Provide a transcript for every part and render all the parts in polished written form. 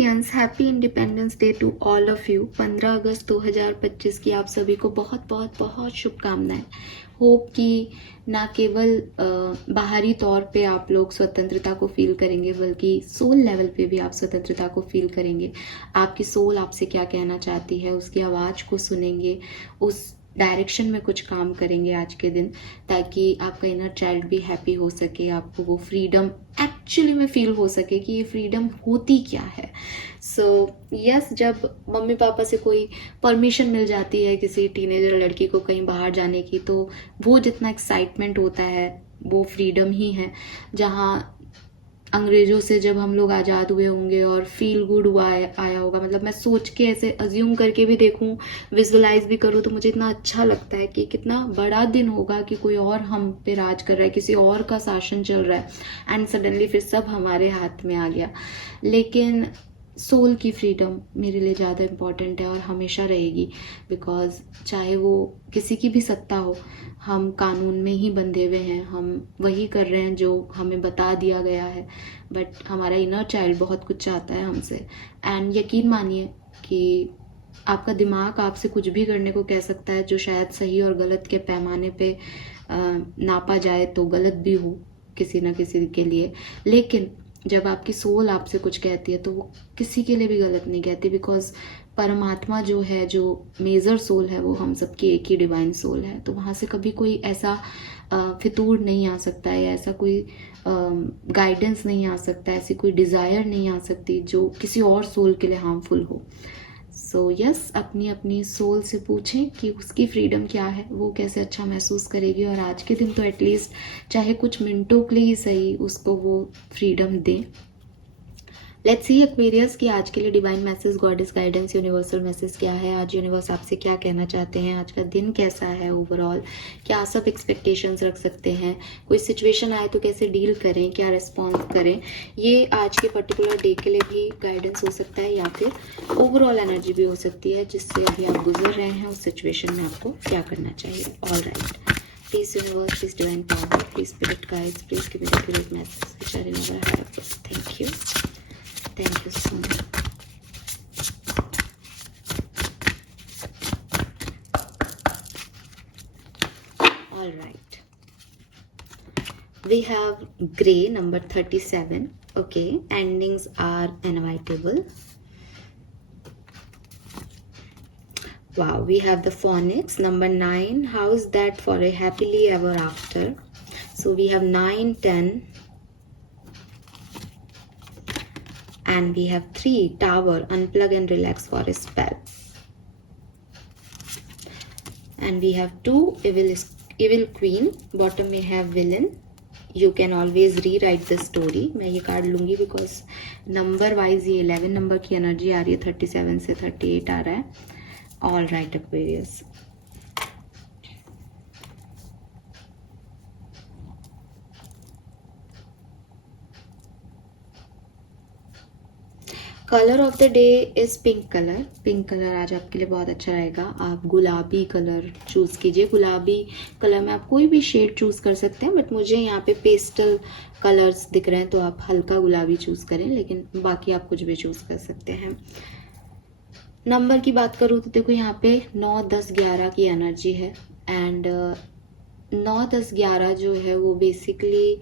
Aquarians, happy independence day to all of you. 15 अगस्त 2025 की आप सभी को बहुत बहुत बहुत शुभकामनाएं। होप कि ना केवल बाहरी तौर पे आप लोग स्वतंत्रता को फील करेंगे, बल्कि सोल लेवल पे भी आप स्वतंत्रता को फील करेंगे। आपकी सोल आपसे क्या कहना चाहती है, उसकी आवाज़ को सुनेंगे, उस डायरेक्शन में कुछ काम करेंगे आज के दिन, ताकि आपका इनर चाइल्ड भी हैप्पी हो सके, आपको वो फ्रीडम एक्चुअली में फील हो सके कि ये फ्रीडम होती क्या है। सो यस, जब मम्मी पापा से कोई परमिशन मिल जाती है किसी टीनेजर लड़की को कहीं बाहर जाने की, तो वो जितना एक्साइटमेंट होता है वो फ्रीडम ही है। जहाँ अंग्रेज़ों से जब हम लोग आज़ाद हुए होंगे और फील गुड हुआ आया होगा, मतलब मैं सोच के ऐसे अज्यूम करके भी देखूं, विजुअलाइज भी करूं, तो मुझे इतना अच्छा लगता है कि कितना बड़ा दिन होगा कि कोई और हम पे राज कर रहा है, किसी और का शासन चल रहा है एंड सडनली फिर सब हमारे हाथ में आ गया। लेकिन सोल की फ्रीडम मेरे लिए ज़्यादा इम्पॉर्टेंट है और हमेशा रहेगी, बिकॉज चाहे वो किसी की भी सत्ता हो, हम कानून में ही बंधे हुए हैं, हम वही कर रहे हैं जो हमें बता दिया गया है। बट हमारा इनर चाइल्ड बहुत कुछ चाहता है हमसे। एंड यकीन मानिए कि आपका दिमाग आपसे कुछ भी करने को कह सकता है जो शायद सही और गलत के पैमाने पे नापा जाए तो गलत भी हो किसी न किसी के लिए। लेकिन जब आपकी सोल आपसे कुछ कहती है तो वो किसी के लिए भी गलत नहीं कहती, बिकॉज परमात्मा जो है, जो मेजर सोल है, वो हम सबकी एक ही डिवाइन सोल है। तो वहाँ से कभी कोई ऐसा फितूर नहीं आ सकता है, ऐसा कोई गाइडेंस नहीं आ सकता, ऐसी कोई डिज़ायर नहीं आ सकती जो किसी और सोल के लिए हार्मफुल हो। सो यस, अपनी अपनी सोल से पूछें कि उसकी फ्रीडम क्या है, वो कैसे अच्छा महसूस करेगी, और आज के दिन तो एटलीस्ट चाहे कुछ मिनटों के लिए ही सही उसको वो फ्रीडम दें। लेट्स सी एक्वेरियस कि आज के लिए divine message, goddess guidance, universal message क्या है। आज यूनिवर्स आपसे क्या कहना चाहते हैं, आज का दिन कैसा है ओवरऑल, क्या सब एक्सपेक्टेशंस रख सकते हैं, कोई सिचुएशन आए तो कैसे डील करें, क्या रिस्पॉन्स करें। ये आज के पर्टिकुलर डे के लिए भी गाइडेंस हो सकता है, या फिर ओवरऑल एनर्जी भी हो सकती है जिससे अभी आप गुजर रहे हैं, उस सिचुएशन में आपको क्या करना चाहिए। All right, please universe, please divine power, please spirit guides, please give me the accurate message which are in our higher purpose. Thank you, thank you so much. All right, we have gray number 37. Okay, endings are inevitable. Wow, we have the phonics number 9. How is that for a happily ever after? So we have 9, 10, and we have 3, tower, unplug and relax for a spell. And we have 2, evil queen, bottom में have villain. You can always rewrite the story. मैं ये card लूँगी because number wise ये 11 number की energy आ रही है, 37 से 38 आ रहा है। All right Aquarius, colour of the day is pink colour. Pink colour आज आपके लिए बहुत अच्छा रहेगा। आप गुलाबी कलर चूज़ कीजिए। गुलाबी कलर में आप कोई भी शेड चूज़ कर सकते हैं, बट मुझे यहाँ पे पेस्टल कलर्स दिख रहे हैं तो आप हल्का गुलाबी चूज़ करें, लेकिन बाकी आप कुछ भी चूज़ कर सकते हैं। नंबर की बात करूँ तो देखो यहाँ पे 9, 10, 11 की एनर्जी है। एंड 9, 10, 11 जो है वो बेसिकली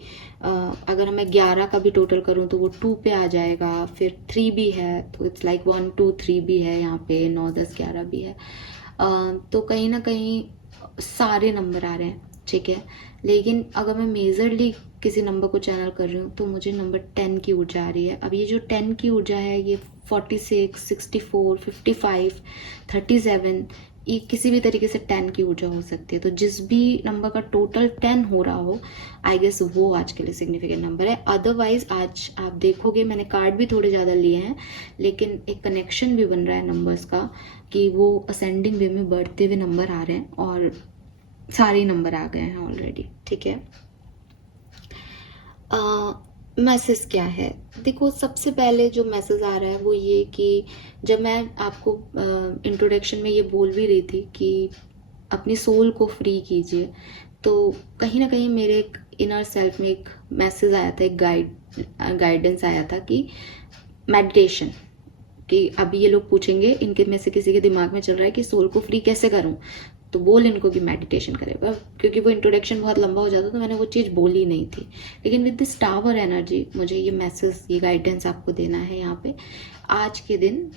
अगर मैं 11 का भी टोटल करूँ तो वो 2 पे आ जाएगा, फिर 3 भी है, तो इट्स लाइक 1, 2, 3 भी है यहाँ पे, 9, 10, 11 भी है। तो कहीं ना कहीं सारे नंबर आ रहे हैं, ठीक है। लेकिन अगर मैं मेजरली किसी नंबर को चैनल कर रही हूँ तो मुझे नंबर 10 की ऊर्जा आ रही है। अब ये जो 10 की ऊर्जा है ये 46, 64, 55, 37, ये किसी भी तरीके से 10 की ऊर्जा हो सकती है। तो जिस भी नंबर का टोटल 10 हो रहा हो, आई गेस वो आज के लिए सिग्निफिकेंट नंबर है। अदरवाइज आज आप देखोगे मैंने कार्ड भी थोड़े ज़्यादा लिए हैं, लेकिन एक कनेक्शन भी बन रहा है नंबर्स का कि वो असेंडिंग वे में बढ़ते हुए नंबर आ रहे हैं और सारे नंबर आ गए हैं ऑलरेडी, ठीक है। मैसेज क्या है, देखो सबसे पहले जो मैसेज आ रहा है वो ये कि जब मैं आपको इंट्रोडक्शन में ये बोल भी रही थी कि अपनी सोल को फ्री कीजिए, तो कहीं ना कहीं मेरे एक इनर सेल्फ में एक मैसेज आया था, एक गाइडेंस आया था कि मेडिटेशन, कि अभी ये लोग पूछेंगे, इनके में से किसी के दिमाग में चल रहा है कि सोल को फ्री कैसे करूं, तो बोल इनको कि मेडिटेशन करें, पर क्योंकि वो इंट्रोडक्शन बहुत लंबा हो जाता तो मैंने वो चीज़ बोली नहीं थी। लेकिन विद दिस टावर एनर्जी मुझे ये मैसेज, ये गाइडेंस आपको देना है यहाँ पे आज के दिन।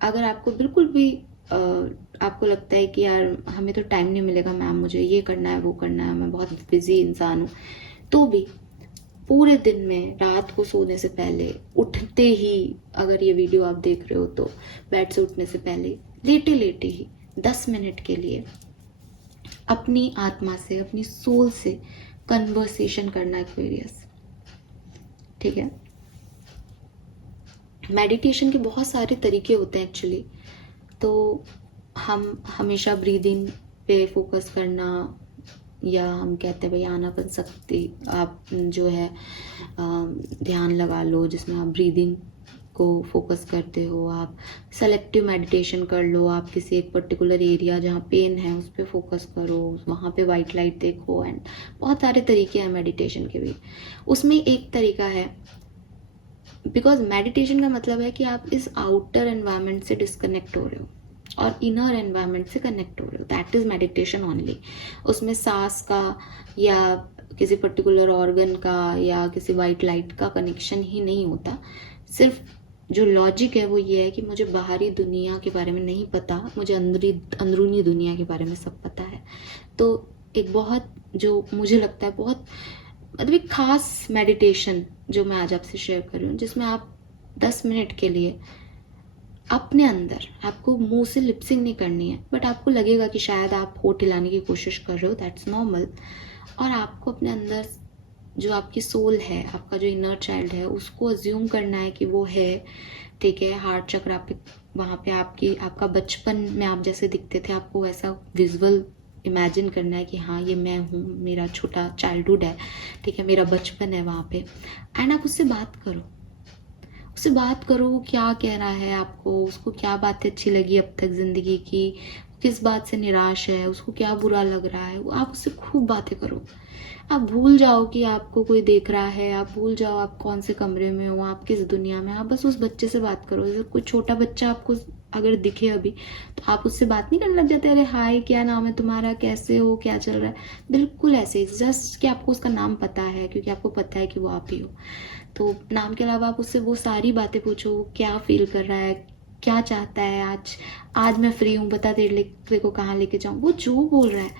अगर आपको बिल्कुल भी आपको लगता है कि यार हमें तो टाइम नहीं मिलेगा मैम, मुझे ये करना है वो करना है, मैं बहुत बिजी इंसान हूँ, तो भी पूरे दिन में रात को सोने से पहले, उठते ही, अगर ये वीडियो आप देख रहे हो तो बेड से उठने से पहले लेटे लेटे ही 10 मिनट के लिए अपनी आत्मा से, अपनी सोल से कन्वर्सेशन करना एक्वेरियस, ठीक है। मेडिटेशन के बहुत सारे तरीके होते हैं एक्चुअली, तो हम हमेशा ब्रीदिंग पे फोकस करना, या हम कहते हैं भाई आनापान शक्ति, आप जो है ध्यान लगा लो जिसमें आप ब्रीदिंग को फोकस करते हो, आप सेलेक्टिव मेडिटेशन कर लो, आप किसी एक पर्टिकुलर एरिया जहाँ पेन है उस पर फोकस करो, वहाँ पे वाइट लाइट देखो, एंड बहुत सारे तरीके हैं मेडिटेशन के भी। उसमें एक तरीका है, बिकॉज मेडिटेशन का मतलब है कि आप इस आउटर एनवायरनमेंट से डिस्कनेक्ट हो रहे हो और इनर एनवायरनमेंट से कनेक्ट हो रहे हो, दैट इज मेडिटेशन ओनली। उसमें सांस का या किसी पर्टिकुलर ऑर्गन का या किसी वाइट लाइट का कनेक्शन ही नहीं होता। सिर्फ जो लॉजिक है वो ये है कि मुझे बाहरी दुनिया के बारे में नहीं पता, मुझे अंदरूनी दुनिया के बारे में सब पता है। तो एक बहुत, जो मुझे लगता है बहुत मतलब एक खास मेडिटेशन जो मैं आज आपसे शेयर कर रही हूँ, जिसमें आप 10 मिनट के लिए अपने अंदर, आपको मुंह से लिपसिंग नहीं करनी है, बट आपको लगेगा कि शायद आप होठ हिलाने की कोशिश कर रहे हो, दैट्स नॉर्मल। और आपको अपने अंदर जो आपकी सोल है, आपका जो इनर चाइल्ड है, उसको अज्यूम करना है कि वो है, ठीक है। हार्ट चक्र पे, वहाँ पे आपका बचपन में आप जैसे दिखते थे, आपको वैसा विजुअल इमेजिन करना है कि हाँ ये मैं हूँ, मेरा छोटा चाइल्डहुड है, ठीक है, मेरा बचपन है वहाँ पे। एंड आप उससे बात करो, उससे बात करो, वो क्या कह रहा है आपको, उसको क्या बातें अच्छी लगी अब तक ज़िंदगी की, किस बात से निराश है, उसको क्या बुरा लग रहा है, आप उससे खूब बातें करो। आप भूल जाओ कि आपको कोई देख रहा है, आप भूल जाओ आप कौन से कमरे में हो, आप किस दुनिया में, आप बस उस बच्चे से बात करो। जैसे कोई छोटा बच्चा आपको अगर दिखे अभी, तो आप उससे बात नहीं करने लग जाते, अरे हाय क्या नाम है तुम्हारा, कैसे हो, क्या चल रहा है, बिल्कुल ऐसे ही, जस्ट कि आपको उसका नाम पता है, क्योंकि आपको पता है कि वो आप ही हो। तो नाम के अलावा आप उससे वो सारी बातें पूछो, क्या फील कर रहा है, क्या चाहता है, आज मैं फ्री हूँ, बता तेरे को कहाँ लेके जाऊँ। वो जो बोल रहा है,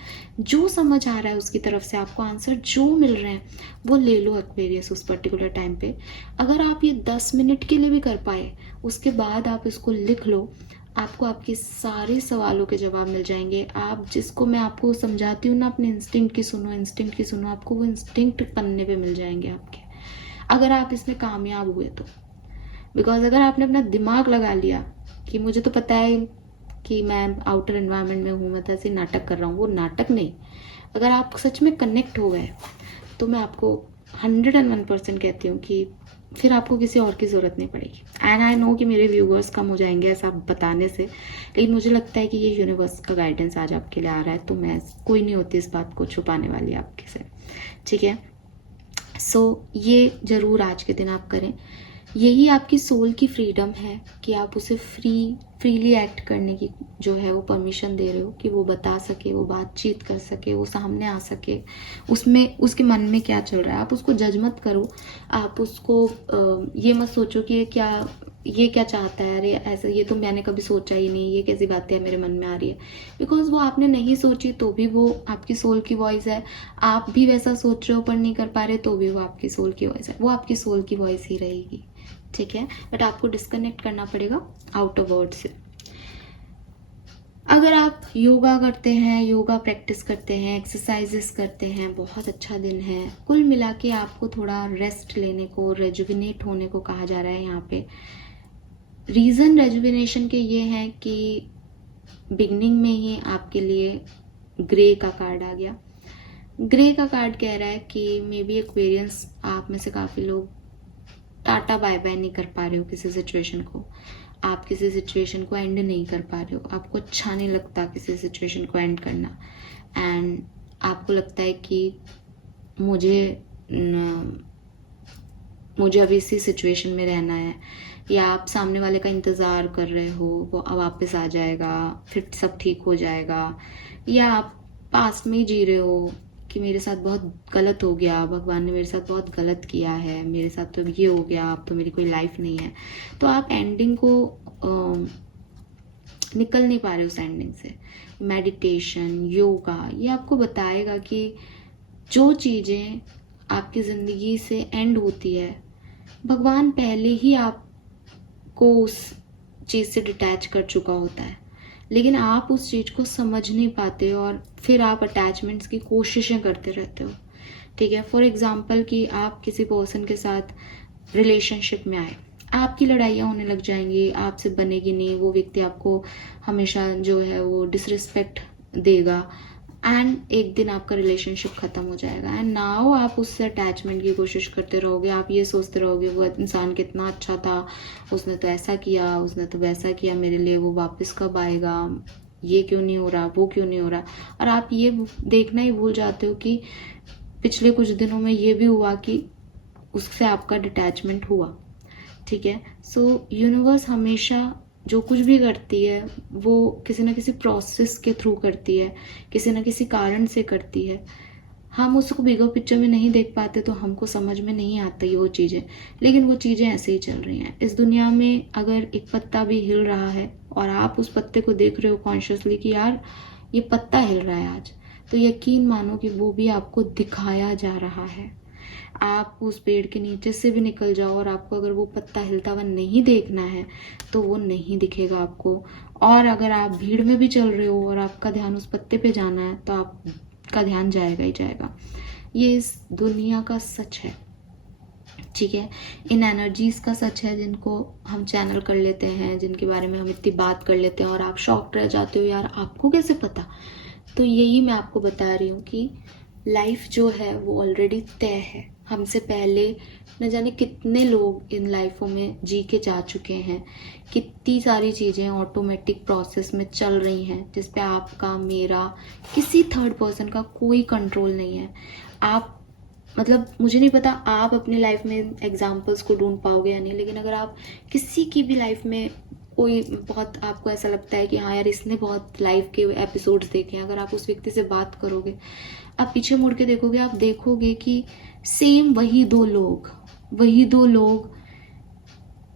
जो समझ आ रहा है उसकी तरफ से, आपको आंसर जो मिल रहे हैं वो ले लो एक्वेरियस उस पर्टिकुलर टाइम पे। अगर आप ये 10 मिनट के लिए भी कर पाए, उसके बाद आप इसको लिख लो, आपको आपके सारे सवालों के जवाब मिल जाएंगे। आप जिसको मैं आपको समझाती हूँ ना, अपने इंस्टिंक्ट की सुनो, इंस्टिंक्ट की सुनो, आपको वो इंस्टिंक्ट पन्ने पे मिल जाएंगे आपके, अगर आप इसमें कामयाब हुए तो। बिकॉज अगर आपने अपना दिमाग लगा लिया कि मुझे तो पता है कि मैं आउटर एनवायरनमेंट में हूँ, मैं तो ऐसे नाटक कर रहा हूँ, वो नाटक नहीं। अगर आप सच में कनेक्ट हो गए तो मैं आपको 101% कहती हूँ कि फिर आपको किसी और की ज़रूरत नहीं पड़ेगी। एंड आई नो कि मेरे व्यूअर्स कम हो जाएंगे ऐसा बताने से, लेकिन मुझे लगता है कि ये यूनिवर्स का गाइडेंस आज आपके लिए आ रहा है, तो मैं कोई नहीं होती इस बात को छुपाने वाली आपके से, ठीक है। सो ये ज़रूर आज के दिन आप करें। यही आपकी सोल की फ्रीडम है कि आप उसे फ्रीली एक्ट करने की जो है वो परमिशन दे रहे हो, कि वो बता सके, वो बातचीत कर सके, वो सामने आ सके, उसमें उसके मन में क्या चल रहा है। आप उसको जज मत करो, आप उसको ये मत सोचो कि ये क्या चाहता है, अरे ऐसा ये तो मैंने कभी सोचा ही नहीं, ये कैसी बातें मेरे मन में आ रही है। बिकॉज वो आपने नहीं सोची तो भी वो आपकी सोल की वॉइस है, आप भी वैसा सोच रहे हो पर नहीं कर पा रहे तो भी वो आपकी सोल की वॉइस है, वो आपकी सोल की वॉइस ही रहेगी, ठीक है। बट आपको डिस्कनेक्ट करना पड़ेगा आउटर वर्ल्ड से। अगर आप योगा करते हैं, योगा प्रैक्टिस करते हैं, एक्सरसाइजेस करते हैं, बहुत अच्छा दिन है। कुल मिला के आपको थोड़ा रेस्ट लेने को, रेजुविनेट होने को कहा जा रहा है यहाँ पे। रीज़न रेजुविनेशन के ये हैं कि बिगनिंग में ही आपके लिए ग्रे का कार्ड आ गया। ग्रे का कार्ड कह रहा है कि मे बी एक्वेरियंस आप में से काफ़ी लोग टाटा बाय बाय नहीं कर पा रहे हो किसी सिचुएशन को, आप किसी सिचुएशन को एंड नहीं कर पा रहे हो, आपको अच्छा नहीं लगता किसी सिचुएशन को एंड करना, एंड आपको लगता है कि मुझे अभी इसी सिचुएशन में रहना है, या आप सामने वाले का इंतज़ार कर रहे हो, वो अब वापस आ जाएगा, फिर सब ठीक हो जाएगा, या आप पास्ट में ही जी रहे हो कि मेरे साथ बहुत गलत हो गया, भगवान ने मेरे साथ बहुत गलत किया है, मेरे साथ तो ये हो गया, अब तो मेरी कोई लाइफ नहीं है। तो आप एंडिंग को निकल नहीं पा रहे उस एंडिंग से। मेडिटेशन, योगा, ये आपको बताएगा कि जो चीज़ें आपकी ज़िंदगी से एंड होती है, भगवान पहले ही आपको उस चीज़ से डिटैच कर चुका होता है, लेकिन आप उस चीज़ को समझ नहीं पाते और फिर आप अटैचमेंट्स की कोशिशें करते रहते हो। ठीक है, फॉर एग्जाम्पल कि आप किसी पर्सन के साथ रिलेशनशिप में आए, आपकी लड़ाइयाँ होने लग जाएंगी, आपसे बनेगी नहीं, वो व्यक्ति आपको हमेशा जो है वो डिसरिस्पेक्ट देगा, एंड एक दिन आपका रिलेशनशिप ख़त्म हो जाएगा, एंड नाउ आप उससे अटैचमेंट की कोशिश करते रहोगे। आप ये सोचते रहोगे वो इंसान कितना अच्छा था, उसने तो ऐसा किया, उसने तो वैसा किया मेरे लिए, वो वापस कब आएगा, ये क्यों नहीं हो रहा, वो क्यों नहीं हो रहा। और आप ये देखना ही भूल जाते हो कि पिछले कुछ दिनों में ये भी हुआ कि उससे आपका डिटैचमेंट हुआ। ठीक है, सो यूनिवर्स हमेशा जो कुछ भी करती है वो किसी ना किसी प्रोसेस के थ्रू करती है, किसी ना किसी कारण से करती है। हम उसको बिगर पिक्चर में नहीं देख पाते तो हमको समझ में नहीं आती वो चीज़ें, लेकिन वो चीज़ें ऐसे ही चल रही हैं इस दुनिया में। अगर एक पत्ता भी हिल रहा है और आप उस पत्ते को देख रहे हो कॉन्शियसली कि यार ये पत्ता हिल रहा है आज, तो यकीन मानो कि वो भी आपको दिखाया जा रहा है। आप उस पेड़ के नीचे से भी निकल जाओ और आपको अगर वो पत्ता हिलता हुआ नहीं देखना है तो वो नहीं दिखेगा आपको। और अगर आप भीड़ में भी चल रहे हो और आपका ध्यान उस पत्ते पे जाना है तो आपका ध्यान जाएगा ही जाएगा। ये इस दुनिया का सच है। ठीक है, इन एनर्जीज का सच है जिनको हम चैनल कर लेते हैं, जिनके बारे में हम इतनी बात कर लेते हैं और आप शॉक्ड रह जाते हो यार आपको कैसे पता। तो यही मैं आपको बता रही हूँ कि लाइफ जो है वो ऑलरेडी तय है। हमसे पहले न जाने कितने लोग इन लाइफों में जी के जा चुके हैं, कितनी सारी चीज़ें ऑटोमेटिक प्रोसेस में चल रही हैं जिस पे आपका, मेरा, किसी थर्ड पर्सन का कोई कंट्रोल नहीं है। आप मतलब मुझे नहीं पता आप अपनी लाइफ में एग्जाम्पल्स को ढूंढ पाओगे या नहीं, लेकिन अगर आप किसी की भी लाइफ में कोई बहुत आपको ऐसा लगता है कि हाँ यार इसने बहुत लाइफ के एपिसोड्स देखे हैं, अगर आप उस व्यक्ति से बात करोगे, आप पीछे मुड़ के देखोगे, आप देखोगे कि सेम वही दो लोग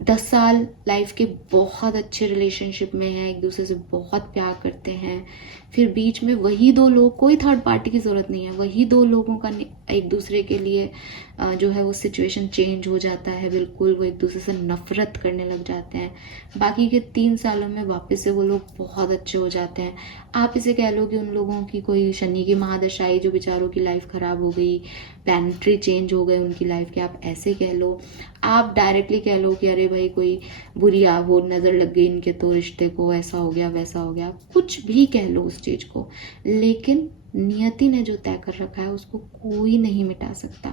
10 साल लाइफ के बहुत अच्छे रिलेशनशिप में हैं, एक दूसरे से बहुत प्यार करते हैं, फिर बीच में वही दो लोग, कोई थर्ड पार्टी की ज़रूरत नहीं है, वही दो लोगों का एक दूसरे के लिए जो है वो सिचुएशन चेंज हो जाता है बिल्कुल, वो एक दूसरे से नफरत करने लग जाते हैं। बाकी के 3 सालों में वापस से वो लोग बहुत अच्छे हो जाते हैं। आप इसे कह लो कि उन लोगों की कोई शनि की महादशा आई, जो बेचारों की लाइफ ख़राब हो गई, प्लानिटरी चेंज हो गए उनकी लाइफ के, आप ऐसे कह लो। आप डायरेक्टली कह लो कि अरे भाई कोई बुरी वो नज़र लग गई इनके तो रिश्ते को, ऐसा हो गया वैसा हो गया, कुछ भी कह लो उस चीज़ को, लेकिन नियति ने जो तय कर रखा है उसको कोई नहीं मिटा सकता।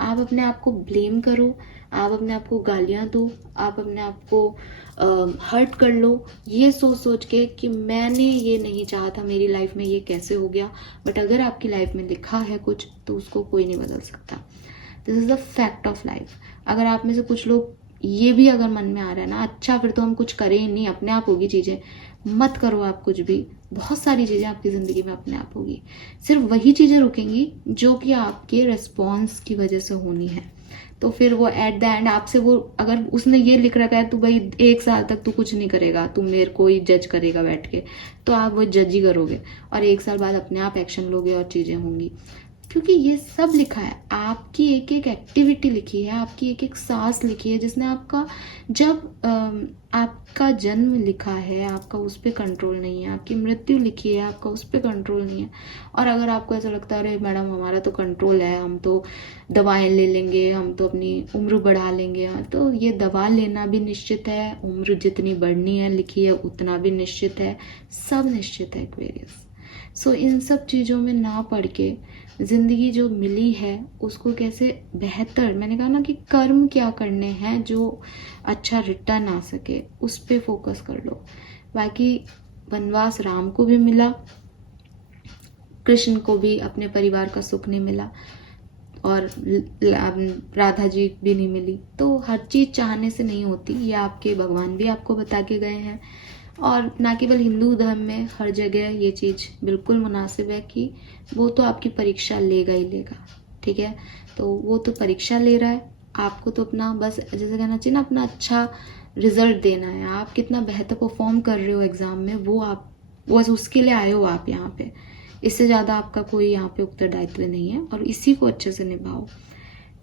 आप अपने आप को ब्लेम करो, आप अपने आप को गालियाँ दो, आप अपने आप को हर्ट कर लो, ये सोच के कि मैंने ये नहीं चाहा था, मेरी लाइफ में ये कैसे हो गया। बट अगर आपकी लाइफ में लिखा है कुछ तो उसको कोई नहीं बदल सकता। This is the fact of life. अगर आप में से कुछ लोग ये भी अगर मन में आ रहा है ना, अच्छा फिर तो हम कुछ करें ही नहीं, अपने आप होगी चीज़ें, मत करो आप कुछ भी। बहुत सारी चीज़ें आपकी ज़िंदगी में अपने आप होगी, सिर्फ वही चीज़ें रुकेंगी जो कि आपके रिस्पॉन्स की वजह से होनी है। तो फिर वो एट द एंड आपसे वो, अगर उसने ये लिख रखा है तो भाई 1 साल तक तू कुछ नहीं करेगा, तू मेरे को ही जज करेगा बैठ के, तो आप वो जज ही करोगे और 1 साल बाद अपने आप एक्शन लोगे और चीज़ें होंगी। क्योंकि ये सब लिखा है, आपकी एक एक एक्टिविटी लिखी है, आपकी एक एक सांस लिखी है, जिसने आपका, जब आपका जन्म लिखा है आपका उस पर कंट्रोल नहीं है, आपकी मृत्यु लिखी है आपका उस पर कंट्रोल नहीं है। और अगर आपको ऐसा लगता है अरे मैडम हमारा तो कंट्रोल है, हम तो दवाएं ले लेंगे, हम तो अपनी उम्र बढ़ा लेंगे, तो ये दवा लेना भी निश्चित है, उम्र जितनी बढ़नी है लिखी है उतना भी निश्चित है, सब निश्चित है एक्वेरियस। सो इन सब चीज़ों में ना पढ़ के ज़िंदगी जो मिली है उसको कैसे बेहतर, मैंने कहा ना कि कर्म क्या करने हैं जो अच्छा रिटर्न आ सके, उस पे फोकस कर लो। बाकी वनवास राम को भी मिला, कृष्ण को भी अपने परिवार का सुख नहीं मिला, और राधा जी भी नहीं मिली। तो हर चीज़ चाहने से नहीं होती, ये आपके भगवान भी आपको बता के गए हैं। और ना केवल हिंदू धर्म में, हर जगह ये चीज़ बिल्कुल मुनासिब है कि वो तो आपकी परीक्षा लेगा ही लेगा, ठीक है। तो वो तो परीक्षा ले रहा है, आपको तो अपना बस जैसे कहना चाहिए ना, अपना अच्छा रिजल्ट देना है। आप कितना बेहतर परफॉर्म कर रहे हो एग्ज़ाम में, वो आप बस उसके लिए आए हो आप यहाँ पे। इससे ज़्यादा आपका कोई यहाँ पे उत्तरदायित्व नहीं है, और इसी को अच्छे से निभाओ।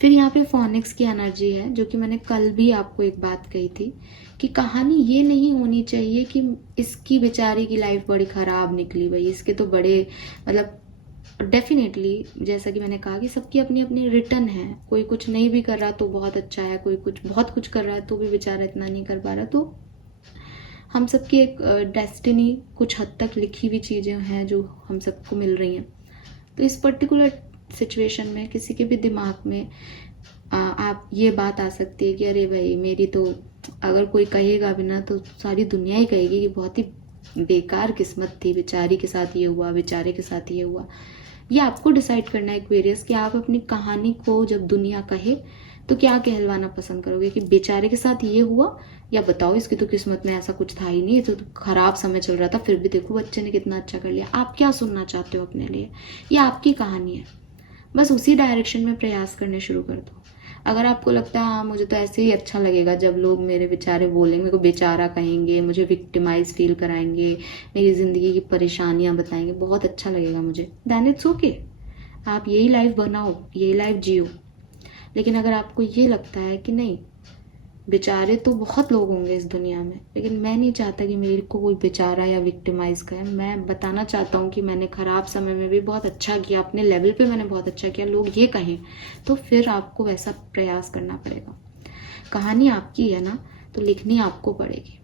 फिर यहाँ पे फोनिक्स की एनर्जी है, जो कि मैंने कल भी आपको एक बात कही थी कि कहानी ये नहीं होनी चाहिए कि इसकी बेचारी की लाइफ बड़ी ख़राब निकली, भाई इसके तो बड़े मतलब डेफिनेटली, जैसा कि मैंने कहा कि सबकी अपनी अपनी रिटर्न है। कोई कुछ नहीं भी कर रहा तो बहुत अच्छा है, कोई कुछ बहुत कुछ कर रहा है तो भी बेचारा इतना नहीं कर पा रहा। तो हम सबकी एक डेस्टिनी, कुछ हद तक लिखी हुई चीज़ें हैं जो हम सबको मिल रही हैं। तो इस पर्टिकुलर सिचुएशन में किसी के भी दिमाग में आप ये बात आ सकती है कि अरे भाई मेरी तो, अगर कोई कहेगा भी ना तो सारी दुनिया ही कहेगी कि बहुत ही बेकार किस्मत थी, बेचारी के साथ ये हुआ, बेचारे के साथ ये हुआ। ये आपको डिसाइड करना है एक्वेरियस कि आप अपनी कहानी को जब दुनिया कहे तो क्या कहलवाना पसंद करोगे, कि बेचारे के साथ ये हुआ, या बताओ इसकी तो किस्मत में ऐसा कुछ था ही नहीं, तो खराब समय चल रहा था फिर भी देखो बच्चे ने कितना अच्छा कर लिया। आप क्या सुनना चाहते हो अपने लिए, ये आपकी कहानी है। बस उसी डायरेक्शन में प्रयास करने शुरू कर दो। अगर आपको लगता है हाँ मुझे तो ऐसे ही अच्छा लगेगा जब लोग मेरे बेचारे बोलेंगे, मेरे को बेचारा कहेंगे, मुझे विक्टिमाइज फील कराएंगे, मेरी ज़िंदगी की परेशानियां बताएंगे, बहुत अच्छा लगेगा मुझे, देन इट्स ओके। आप यही लाइफ बनाओ, यही लाइफ जियो। लेकिन अगर आपको ये लगता है कि नहीं, बेचारे तो बहुत लोग होंगे इस दुनिया में, लेकिन मैं नहीं चाहता कि मेरे को कोई बेचारा या विक्टिमाइज करे, मैं बताना चाहता हूँ कि मैंने ख़राब समय में भी बहुत अच्छा किया, अपने लेवल पे मैंने बहुत अच्छा किया, लोग ये कहें, तो फिर आपको वैसा प्रयास करना पड़ेगा। कहानी आपकी है ना, तो लिखनी आपको पड़ेगी,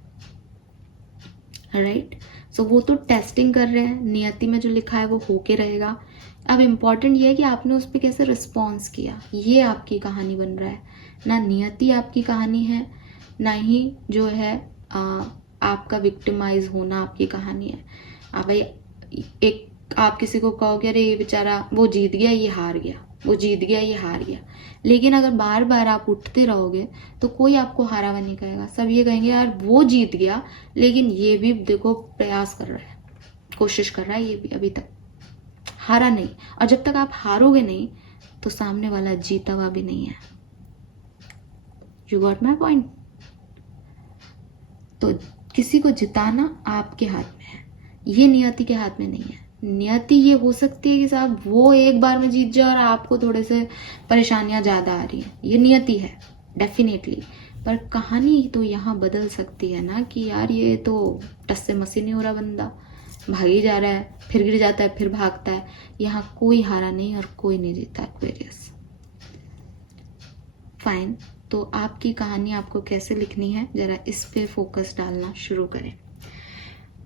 राइट। सो वो तो टेस्टिंग कर रहे हैं, नियति में जो लिखा है वो होके रहेगा। अब इम्पॉर्टेंट ये है कि आपने उस पर कैसे रिस्पॉन्स किया, ये आपकी कहानी बन रहा है। ना नियति आपकी कहानी है, ना ही जो है आपका विक्टिमाइज होना आपकी कहानी है। भाई एक आप किसी को कहोगे अरे ये बेचारा वो जीत गया ये हार गया, वो जीत गया ये हार गया, लेकिन अगर बार बार आप उठते रहोगे तो कोई आपको हारा हुआ नहीं कहेगा। सब ये कहेंगे यार वो जीत गया, लेकिन ये भी देखो प्रयास कर रहा है, कोशिश कर रहा है, ये भी अभी तक हारा नहीं। और जब तक आप हारोगे नहीं तो सामने वाला जीता हुआ भी नहीं है। You got my point. तो किसी को जिताना आपके हाथ में है, ये नियति के हाथ में नहीं है। नियति ये हो सकती है कि साहब वो एक बार में जीत जाए और आपको थोड़े से परेशानियां ज्यादा आ रही हैं, ये नियति है डेफिनेटली। पर कहानी तो यहाँ बदल सकती है ना कि यार ये तो टस से मसी नहीं हो रहा, बंदा भागी जा रहा है, फिर गिर जाता है, फिर भागता है। यहाँ कोई हारा नहीं और कोई नहीं जीता एक्वेरियस। फाइन, तो आपकी कहानी आपको कैसे लिखनी है, जरा इस पे फोकस डालना शुरू करें।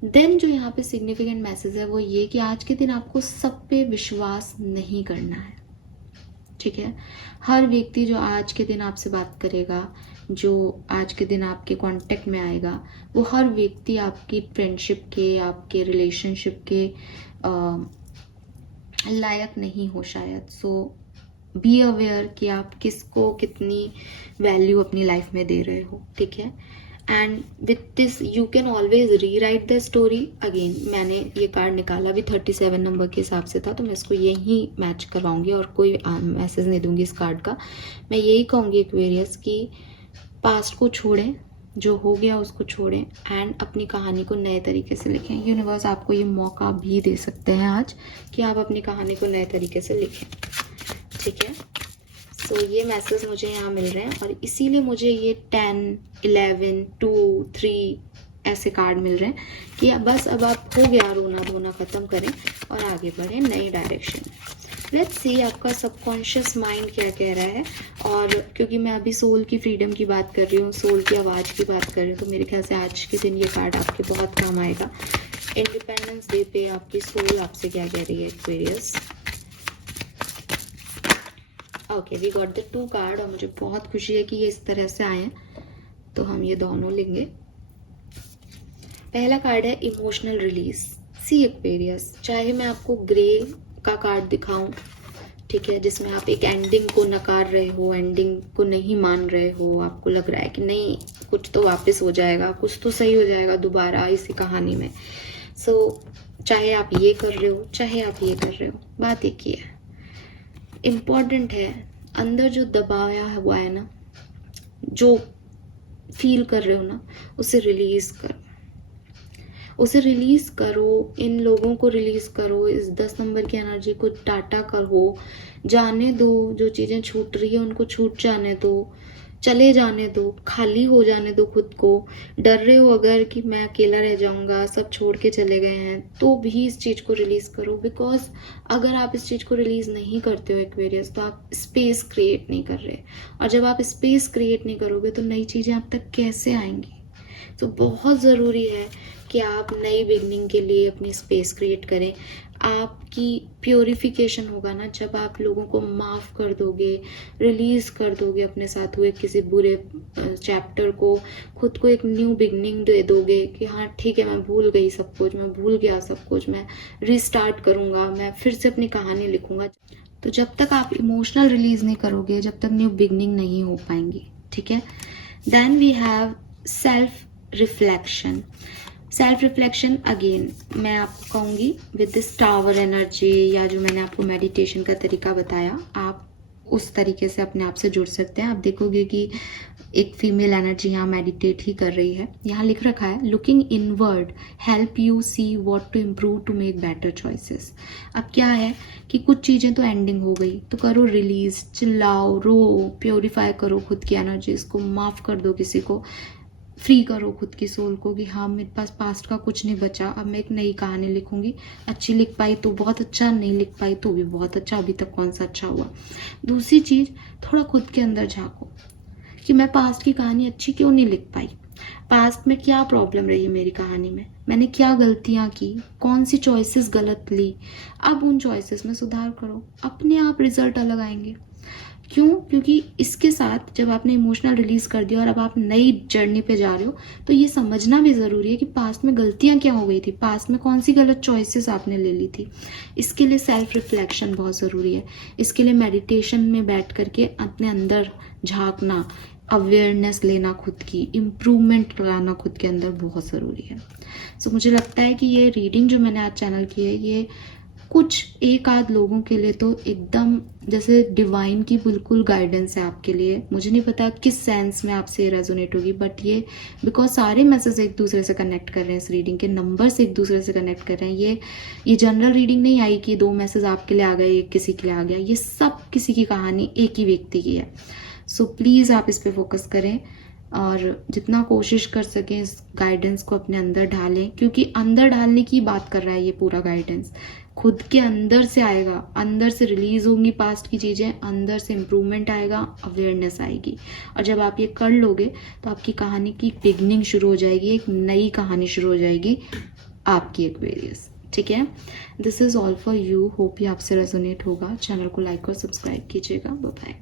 देन जो यहाँ पे सिग्निफिकेंट मैसेज है वो ये कि आज के दिन आपको सब पे विश्वास नहीं करना है, ठीक है। हर व्यक्ति जो आज के दिन आपसे बात करेगा, जो आज के दिन आपके कांटेक्ट में आएगा, वो हर व्यक्ति आपकी फ्रेंडशिप के, आपके रिलेशनशिप के लायक नहीं हो शायद। सो बी अवेयर कि आप किसको कितनी वैल्यू अपनी लाइफ में दे रहे हो, ठीक है। And with this you can always री राइट द स्टोरी अगेन। मैंने ये कार्ड निकाला भी 37 नंबर के हिसाब से था, तो मैं इसको यही मैच करवाऊंगी और कोई मैसेज नहीं दूंगी इस कार्ड का। मैं यही कहूँगी एक्वेरियस कि पास्ट को छोड़ें, जो हो गया उसको छोड़ें एंड अपनी कहानी को नए तरीके से लिखें। यूनिवर्स आपको ये मौका भी दे सकते हैं आज कि आप अपनी कहानी को नए तरीके से लिखें, ठीक है। सो ये मैसेज मुझे यहाँ मिल रहे हैं और इसीलिए मुझे ये 10, 11, 2, 3 ऐसे कार्ड मिल रहे हैं कि बस अब आप हो गया रोना धोना ख़त्म करें और आगे बढ़ें नई डायरेक्शन में। लेट्स सी आपका सबकॉन्शियस माइंड क्या कह रहा है। और क्योंकि मैं अभी सोल की फ्रीडम की बात कर रही हूँ, सोल की आवाज़ की बात कर रही हूँ, तो मेरे ख्याल से आज के दिन ये कार्ड आपके बहुत काम आएगा। इंडिपेंडेंस डे पे आपकी सोल आपसे क्या कह रही है Aquarius. Okay, we got the 2 card और मुझे बहुत खुशी है कि ये इस तरह से आए हैं, तो हम ये दोनों लेंगे। पहला कार्ड है इमोशनल रिलीज। सी एक्वेरियस, चाहे मैं आपको ग्रे का कार्ड दिखाऊं, ठीक है, जिसमें आप एक एंडिंग को नकार रहे हो, एंडिंग को नहीं मान रहे हो, आपको लग रहा है कि नहीं कुछ तो वापस हो जाएगा, कुछ तो सही हो जाएगा दोबारा इसी कहानी में। सो चाहे आप ये कर रहे हो, चाहे आप ये कर रहे हो, बात एक ही है। इम्पॉर्टेंट है अंदर जो दबाया हुआ है ना, जो फील कर रहे हो ना, उसे रिलीज करो, उसे रिलीज करो, इन लोगों को रिलीज करो, इस 10 नंबर की एनर्जी को टाटा करो, जाने दो, जो चीज़ें छूट रही है उनको छूट जाने दो, चले जाने दो, खाली हो जाने दो खुद को। डर रहे हो अगर कि मैं अकेला रह जाऊंगा, सब छोड़ के चले गए हैं, तो भी इस चीज़ को रिलीज करो। बिकॉज अगर आप इस चीज़ को रिलीज नहीं करते हो एक्वेरियस, तो आप स्पेस क्रिएट नहीं कर रहे, और जब आप स्पेस क्रिएट नहीं करोगे तो नई चीज़ें आप तक कैसे आएंगी। तो बहुत ज़रूरी है कि आप नई बिगनिंग के लिए अपनी स्पेस क्रिएट करें। आपकी प्योरिफिकेशन होगा ना जब आप लोगों को माफ़ कर दोगे, रिलीज़ कर दोगे अपने साथ हुए किसी बुरे चैप्टर को, खुद को एक न्यू बिगनिंग दे दोगे कि हाँ ठीक है, मैं भूल गई सब कुछ, मैं भूल गया सब कुछ, मैं रिस्टार्ट करूँगा, मैं फिर से अपनी कहानी लिखूँगा। तो जब तक आप इमोशनल रिलीज़ नहीं करोगे, जब तक न्यू बिगनिंग नहीं हो पाएंगी। ठीक है, then we have self reflection. Self reflection again मैं आपको कहूँगी विद दिस टावर एनर्जी, या जो मैंने आपको मेडिटेशन का तरीका बताया, आप उस तरीके से अपने आप से जुड़ सकते हैं। आप देखोगे कि एक फीमेल एनर्जी यहाँ मेडिटेट ही कर रही है। यहाँ लिख रखा है looking inward help you see what to improve to make better choices. अब क्या है कि कुछ चीज़ें तो एंडिंग हो गई, तो करो रिलीज, चिल्लाओ, रो, प्योरीफाई करो खुद की एनर्जीज को, माफ़ कर दो किसी को, फ्री करो खुद की सोल को कि हाँ मेरे पास पास्ट का कुछ नहीं बचा, अब मैं एक नई कहानी लिखूंगी। अच्छी लिख पाई तो बहुत अच्छा, नहीं लिख पाई तो भी बहुत अच्छा, अभी तक कौन सा अच्छा हुआ। दूसरी चीज़, थोड़ा खुद के अंदर झांको कि मैं पास्ट की कहानी अच्छी क्यों नहीं लिख पाई, पास्ट में क्या प्रॉब्लम रही मेरी कहानी में, मैंने क्या गलतियाँ की, कौन सी चॉइसेस गलत ली, अब उन चॉइसेस में सुधार करो, अपने आप रिजल्ट अलग आएंगे। क्यों? क्योंकि इसके साथ जब आपने इमोशनल रिलीज कर दिया और अब आप नई जर्नी पे जा रहे हो, तो ये समझना भी ज़रूरी है कि पास्ट में गलतियाँ क्या हो गई थी, पास्ट में कौन सी गलत चॉइसेस आपने ले ली थी। इसके लिए सेल्फ रिफ्लेक्शन बहुत ज़रूरी है। इसके लिए मेडिटेशन में बैठ करके अपने अंदर झांकना, अवेयरनेस लेना, खुद की इम्प्रूवमेंट लाना खुद के अंदर बहुत ज़रूरी है। सो मुझे लगता है कि ये रीडिंग जो मैंने आज चैनल की है, ये कुछ एक आध लोगों के लिए तो एकदम जैसे डिवाइन की बिल्कुल गाइडेंस है आपके लिए। मुझे नहीं पता किस सेंस में आपसे ये रेजोनेट होगी, बट ये बिकॉज सारे मैसेज एक दूसरे से कनेक्ट कर रहे हैं, इस रीडिंग के नंबर्स एक दूसरे से कनेक्ट कर रहे हैं। ये जनरल रीडिंग नहीं आई कि 2 मैसेज आपके लिए आ गए, एक किसी के लिए आ गया, ये सब किसी की कहानी एक ही व्यक्ति की है। सो प्लीज़ आप इस पर फोकस करें और जितना कोशिश कर सकें इस गाइडेंस को अपने अंदर ढालें, क्योंकि अंदर डालने की बात कर रहा है ये पूरा गाइडेंस। खुद के अंदर से आएगा, अंदर से रिलीज होंगी पास्ट की चीज़ें, अंदर से इम्प्रूवमेंट आएगा, अवेयरनेस आएगी, और जब आप ये कर लोगे तो आपकी कहानी की बिगनिंग शुरू हो जाएगी, एक नई कहानी शुरू हो जाएगी आपकी एक्वेरियस। ठीक है, this is all for you. Hope ये आपसे रेजोनेट होगा। चैनल को लाइक और सब्सक्राइब कीजिएगा। Bye bye.